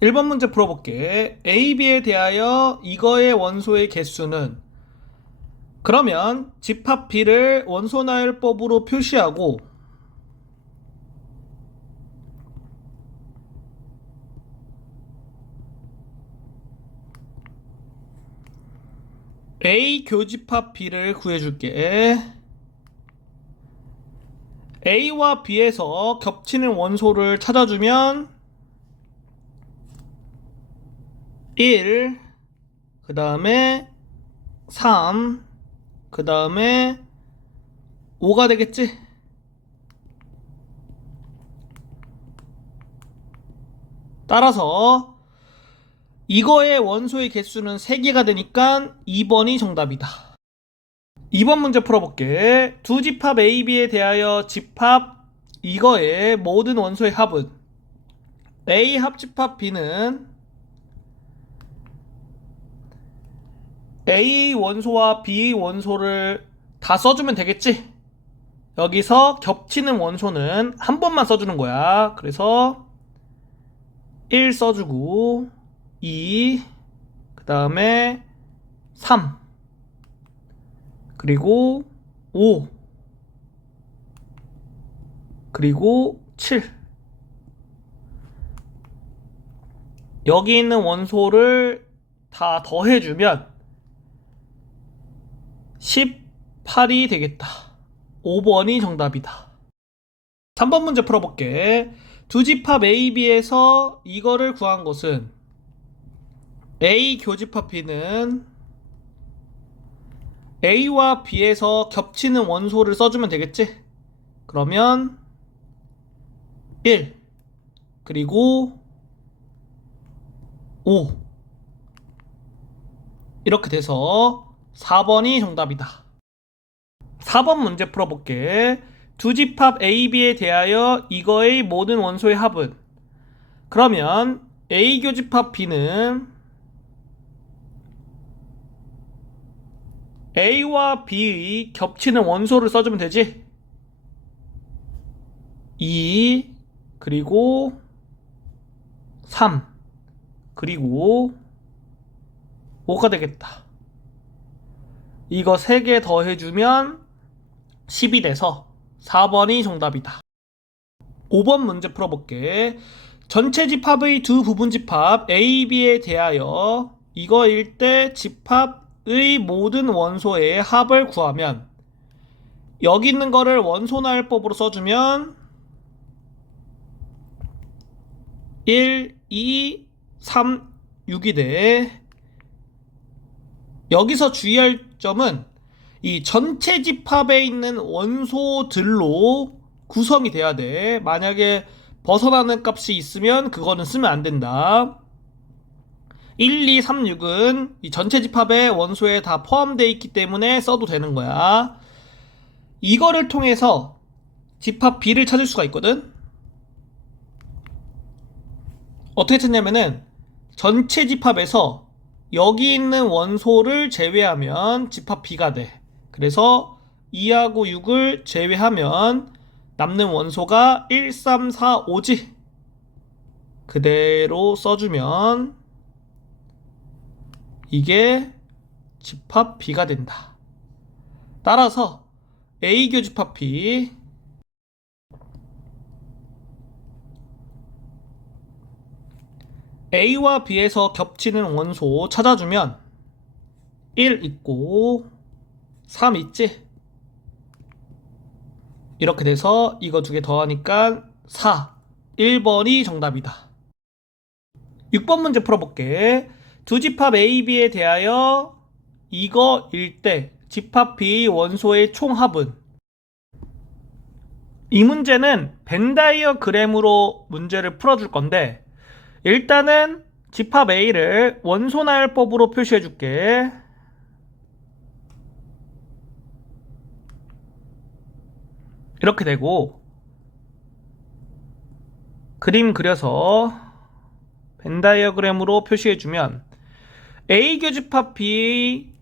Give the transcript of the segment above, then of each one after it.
1번 문제 풀어볼게. A, B에 대하여 이거의 원소의 개수는, 그러면 집합 B를 원소나열법으로 표시하고 A 교집합 B를 구해줄게. A와 B에서 겹치는 원소를 찾아주면 1, 그 다음에 3, 그 다음에 5가 되겠지? 따라서 이거의 원소의 개수는 3개가 되니까 2번이 정답이다. 2번 문제 풀어볼게. 두 집합 A, B에 대하여 집합 이거의 모든 원소의 합은 A 합집합 B는 A 원소와 B 원소를 다 써주면 되겠지? 여기서 겹치는 원소는 한 번만 써주는 거야. 그래서 1 써주고 2, 그 다음에 3, 그리고 5, 그리고 7. 여기 있는 원소를 다 더해주면 18이 되겠다. 5번이 정답이다. 3번 문제 풀어볼게. 두 집합 A, B에서 이거를 구한 것은 A 교집합 B는 A와 B에서 겹치는 원소를 써주면 되겠지? 그러면 1, 그리고 5. 이렇게 돼서 4번이 정답이다. 4번 문제 풀어볼게. 두 집합 A, B에 대하여 이거의 모든 원소의 합은, 그러면 A 교집합 B는 A와 B의 겹치는 원소를 써주면 되지? 2, 그리고 3, 그리고 5가 되겠다. 이거 3개 더해주면 10이 돼서 4번이 정답이다. 5번 문제 풀어볼게. 전체 집합의 두 부분 집합 A, B에 대하여 이거일 때 집합의 모든 원소의 합을 구하면, 여기 있는 거를 원소나열법으로 써주면 1, 2, 3, 6이 돼. 여기서 주의할 점은 이 전체 집합에 있는 원소들로 구성이 돼야 돼. 만약에 벗어나는 값이 있으면 그거는 쓰면 안 된다. 1, 2, 3, 6은 이 전체 집합의 원소에 다 포함되어 있기 때문에 써도 되는 거야. 이거를 통해서 집합 B를 찾을 수가 있거든. 어떻게 찾냐면은 전체 집합에서 여기 있는 원소를 제외하면 집합 B가 돼. 그래서 2하고 6을 제외하면 남는 원소가 1, 3, 4, 5지. 그대로 써주면 이게 집합 B가 된다. 따라서 A 교집합 B, A와 B에서 겹치는 원소 찾아주면 1 있고 3 있지? 이렇게 돼서 이거 두 개 더하니까 4, 1번이 정답이다. 6번 문제 풀어볼게. 두 집합 A, B에 대하여 이거일 때 집합 B 원소의 총합은, 이 문제는 벤다이어그램으로 문제를 풀어줄 건데, 일단은 집합 A를 원소나열법으로 표시해 줄게. 이렇게 되고, 그림 그려서 벤다이어그램으로 표시해 주면 A 교집합 B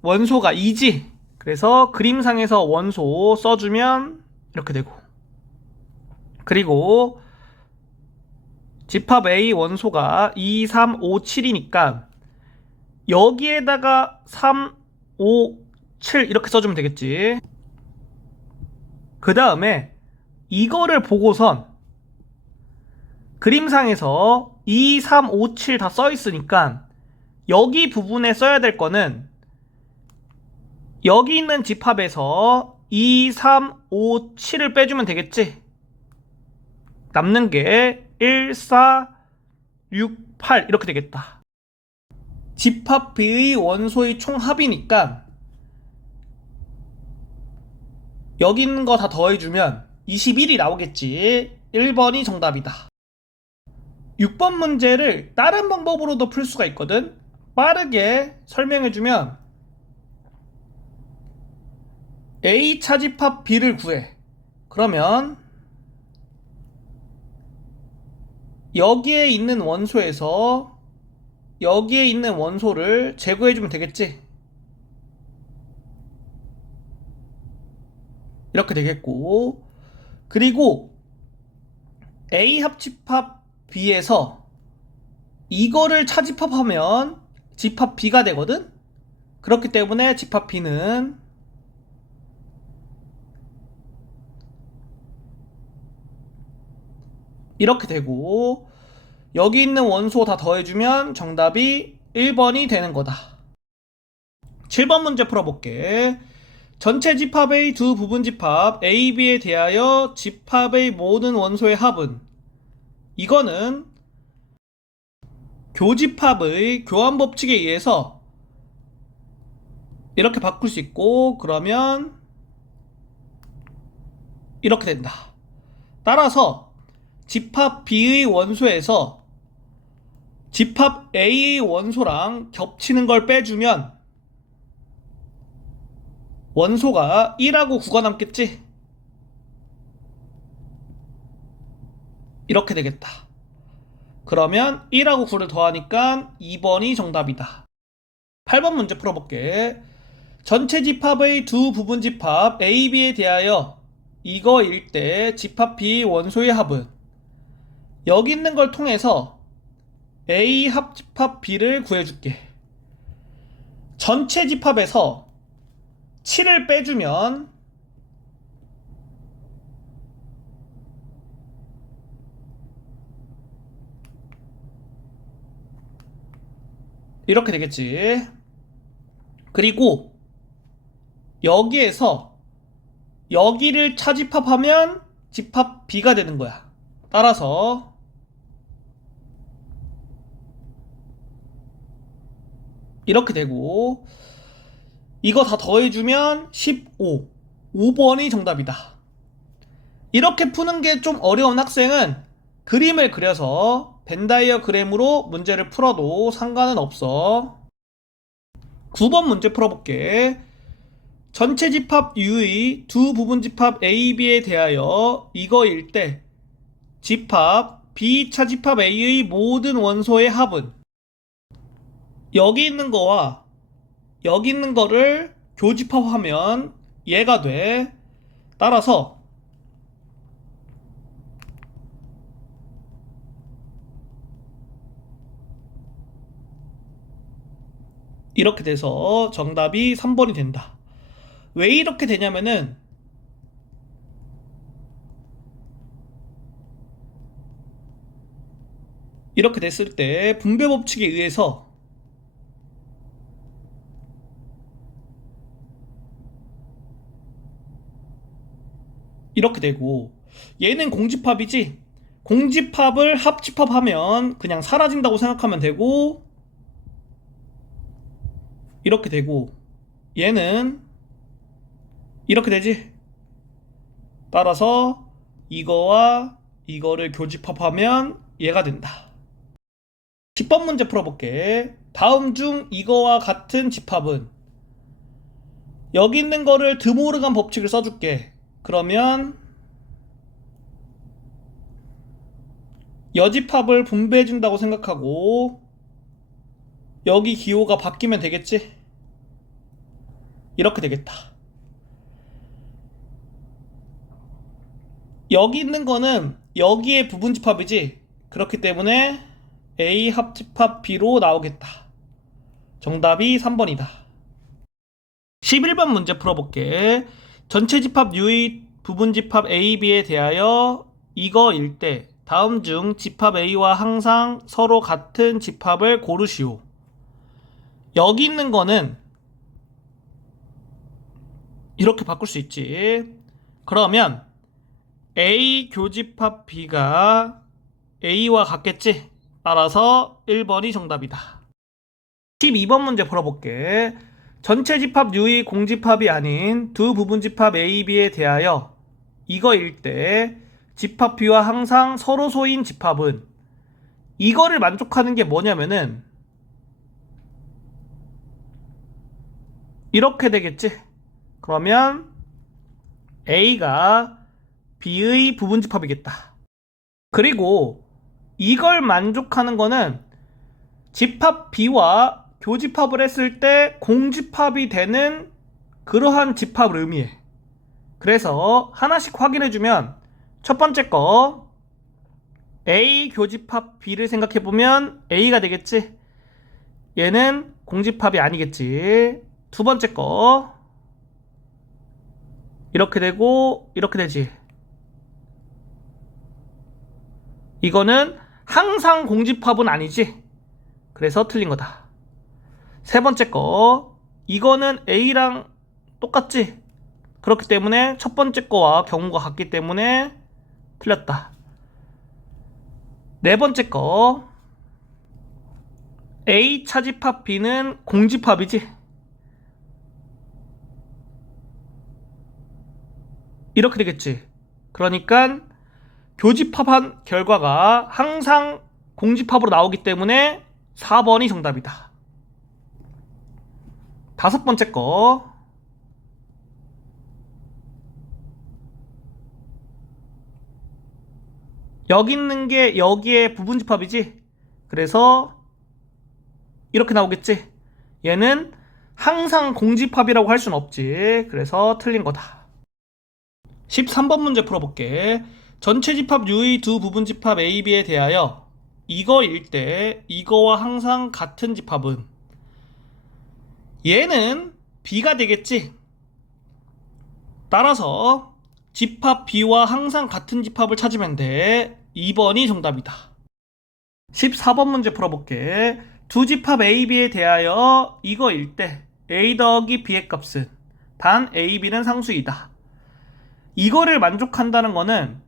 원소가 2지. 그래서 그림상에서 원소 써주면 이렇게 되고, 그리고 집합 A 원소가 2, 3, 5, 7이니까 여기에다가 3, 5, 7 이렇게 써주면 되겠지. 그 다음에 이거를 보고선 그림상에서 2, 3, 5, 7 다 써있으니까 여기 부분에 써야 될 거는 여기 있는 집합에서 2, 3, 5, 7을 빼주면 되겠지. 남는 게 1, 4, 6, 8 이렇게 되겠다. 집합 B의 원소의 총합이니까 여기 있는 거 다 더해주면 21이 나오겠지. 1번이 정답이다. 6번 문제를 다른 방법으로도 풀 수가 있거든. 빠르게 설명해주면 A 차집합 B를 구해. 그러면 여기에 있는 원소에서 여기에 있는 원소를 제거해주면 되겠지. 이렇게 되겠고, 그리고 A 합집합 B에서 이거를 차집합하면 집합 B가 되거든. 그렇기 때문에 집합 B는 이렇게 되고, 여기 있는 원소 다 더해주면 정답이 1번이 되는 거다. 7번 문제 풀어볼게. 전체 집합의 두 부분 집합 A, B에 대하여 집합의 모든 원소의 합은, 이거는 교집합의 교환 법칙에 의해서 이렇게 바꿀 수 있고, 그러면 이렇게 된다. 따라서 집합 B의 원소에서 집합 A의 원소랑 겹치는 걸 빼주면 원소가 1하고 9가 남겠지? 이렇게 되겠다. 그러면 1하고 9를 더하니까 2번이 정답이다. 8번 문제 풀어볼게. 전체 집합의 두 부분 집합 A, B에 대하여 이거일 때 집합 B 원소의 합은, 여기 있는 걸 통해서 A 합집합 B를 구해줄게. 전체 집합에서 7을 빼주면 이렇게 되겠지. 그리고 여기에서 여기를 차집합하면 집합 B가 되는 거야. 따라서 이렇게 되고, 이거 다 더해주면 15, 5번이 정답이다. 이렇게 푸는 게 좀 어려운 학생은 그림을 그려서 벤다이어그램으로 문제를 풀어도 상관은 없어. 9번 문제 풀어볼게. 전체 집합 U의 두 부분 집합 A, B에 대하여 이거일 때 집합 B 차집합 A의 모든 원소의 합은, 여기 있는 거와 여기 있는 거를 교집합하면 얘가 돼. 따라서 이렇게 돼서 정답이 3번이 된다. 왜 이렇게 되냐면은 이렇게 됐을 때 분배 법칙에 의해서 이렇게 되고, 얘는 공집합이지. 공집합을 합집합하면 그냥 사라진다고 생각하면 되고, 이렇게 되고, 얘는 이렇게 되지. 따라서 이거와 이거를 교집합하면 얘가 된다. 10번 문제 풀어볼게. 다음 중 이거와 같은 집합은, 여기 있는 거를 드모르간 법칙을 써줄게. 그러면 여집합을 분배해준다고 생각하고 여기 기호가 바뀌면 되겠지? 이렇게 되겠다. 여기 있는 거는 여기에 부분 집합이지. 그렇기 때문에 A 합집합 B로 나오겠다. 정답이 3번이다. 11번 문제 풀어볼게. 전체 집합 U의 부분 집합 A, B에 대하여 이거일 때 다음 중 집합 A와 항상 서로 같은 집합을 고르시오. 여기 있는 거는 이렇게 바꿀 수 있지. 그러면 A 교집합 B가 A와 같겠지? 따라서 1번이 정답이다. 12번 문제 풀어볼게. 전체 집합 U의 공집합이 아닌 두 부분 집합 A, B에 대하여 이거일 때 집합 B와 항상 서로 소인 집합은 이거를 만족하는 게 뭐냐면은 이렇게 되겠지? 그러면 A가 B의 부분 집합이겠다. 그리고 이걸 만족하는 거는 집합 B와 교집합을 했을 때 공집합이 되는 그러한 집합을 의미해. 그래서 하나씩 확인해주면 첫 번째 거 A 교집합 B를 생각해보면 A가 되겠지? 얘는 공집합이 아니겠지? 두 번째 거 이렇게 되고 이렇게 되지. 이거는 항상 공집합은 아니지. 그래서 틀린 거다. 세 번째 거 이거는 A랑 똑같지. 그렇기 때문에 첫 번째 거와 경우가 같기 때문에 틀렸다. 네 번째 거 A 차집합 B는 공집합이지. 이렇게 되겠지. 그러니까 교집합한 결과가 항상 공집합으로 나오기 때문에 4번이 정답이다. 다섯 번째 거 여기 있는 게 여기에 부분집합이지. 그래서 이렇게 나오겠지. 얘는 항상 공집합이라고 할 순 없지. 그래서 틀린 거다. 13번 문제 풀어볼게. 전체 집합 U의 두 부분 집합 A, B에 대하여 이거일 때 이거와 항상 같은 집합은 얘는 B가 되겠지. 따라서 집합 B와 항상 같은 집합을 찾으면 돼. 2번이 정답이다. 14번 문제 풀어볼게. 두 집합 A, B에 대하여 이거일 때 A 더하기 B의 값은 단 A, B는 상수이다. 이거를 만족한다는 거는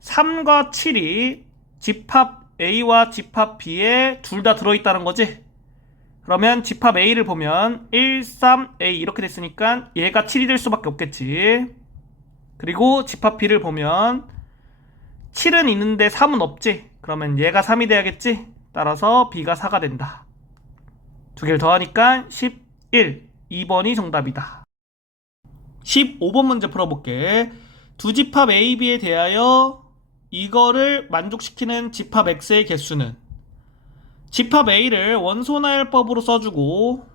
3과 7이 집합 A와 집합 B에 둘 다 들어있다는 거지. 그러면 집합 A를 보면 1, 3, A 이렇게 됐으니까 얘가 7이 될 수밖에 없겠지. 그리고 집합 B를 보면 7은 있는데 3은 없지. 그러면 얘가 3이 돼야겠지. 따라서 B가 4가 된다. 두 개를 더하니까 11, 2번이 정답이다. 15번 문제 풀어볼게. 두 집합 A, B에 대하여 이거를 만족시키는 집합 X의 개수는 집합 A를 원소나열법으로 써주고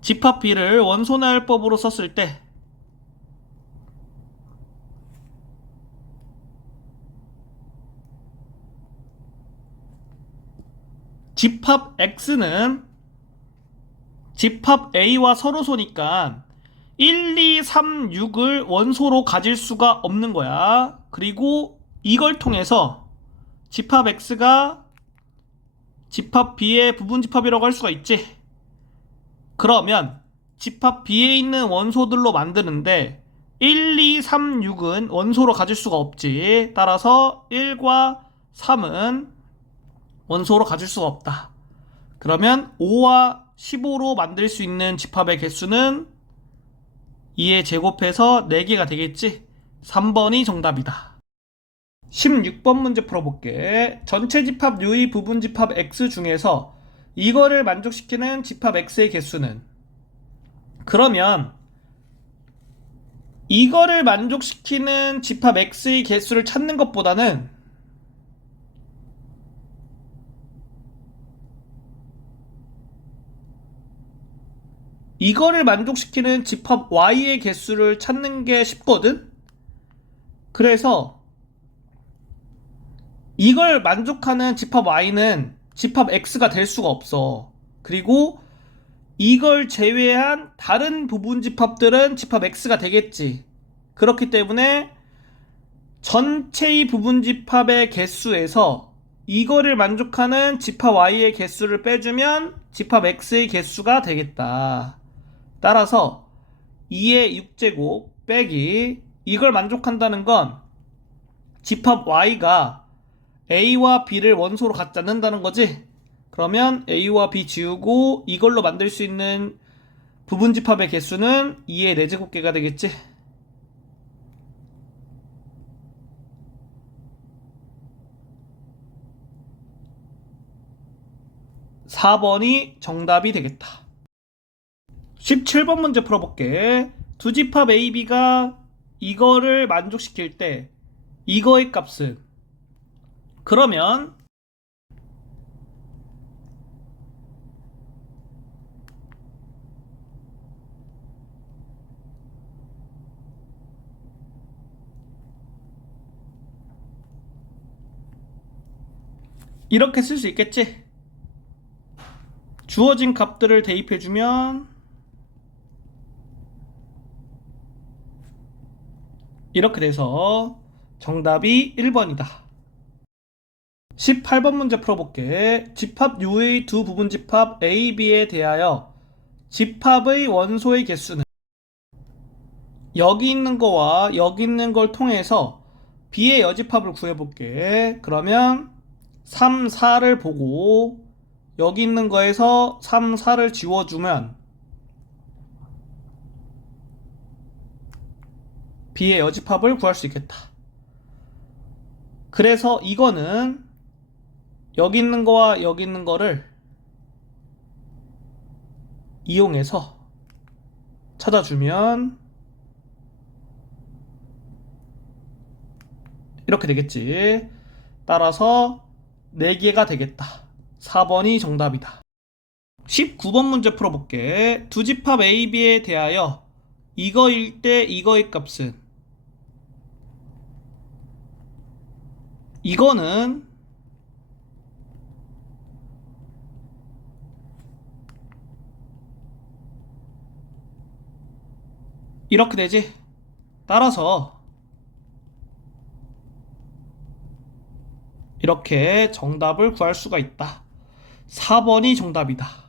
집합 B를 원소나열법으로 썼을 때 집합 X는 집합 A와 서로 소니까 1, 2, 3, 6을 원소로 가질 수가 없는 거야. 그리고 이걸 통해서 집합 X가 집합 B의 부분집합이라고 할 수가 있지. 그러면 집합 B에 있는 원소들로 만드는데 1, 2, 3, 6은 원소로 가질 수가 없지. 따라서 1과 3은 원소로 가질 수가 없다. 그러면 5와 15로 만들 수 있는 집합의 개수는 2에 제곱해서 4개가 되겠지. 3번이 정답이다. 16번 문제 풀어볼게. 전체 집합 U의 부분 집합 X 중에서 이거를 만족시키는 집합 X의 개수는 그러면 이거를 만족시키는 집합 X의 개수를 찾는 것보다는 이거를 만족시키는 집합 Y의 개수를 찾는 게 쉽거든? 그래서 이걸 만족하는 집합 y는 집합 x가 될 수가 없어. 그리고 이걸 제외한 다른 부분 집합들은 집합 x가 되겠지. 그렇기 때문에 전체의 부분 집합의 개수에서 이거를 만족하는 집합 y의 개수를 빼주면 집합 x의 개수가 되겠다. 따라서 2의 6제곱 빼기 이걸 만족한다는 건 집합 y가 a와 b를 원소로 갖지 않는다는 거지. 그러면 a와 b 지우고 이걸로 만들 수 있는 부분 집합의 개수는 2의 4제곱개가 되겠지. 4번이 정답이 되겠다. 17번 문제 풀어볼게. 두 집합 A, B가 이거를 만족시킬 때 이거의 값은, 그러면 이렇게 쓸 수 있겠지? 주어진 값들을 대입해주면 이렇게 돼서 정답이 1번이다. 18번 문제 풀어볼게. 집합 U의 두 부분 집합 A, B에 대하여 집합의 원소의 개수는, 여기 있는 거와 여기 있는 걸 통해서 B의 여집합을 구해볼게. 그러면 3, 4를 보고 여기 있는 거에서 3, 4를 지워주면 B의 여집합을 구할 수 있겠다. 그래서 이거는 여기 있는 거와 여기 있는 거를 이용해서 찾아주면 이렇게 되겠지. 따라서 4개가 되겠다. 4번이 정답이다. 19번 문제 풀어볼게. 두 집합 A, B에 대하여 이거일 때 이거의 값은, 이거는 이렇게 되지. 따라서 이렇게 정답을 구할 수가 있다. 4번이 정답이다.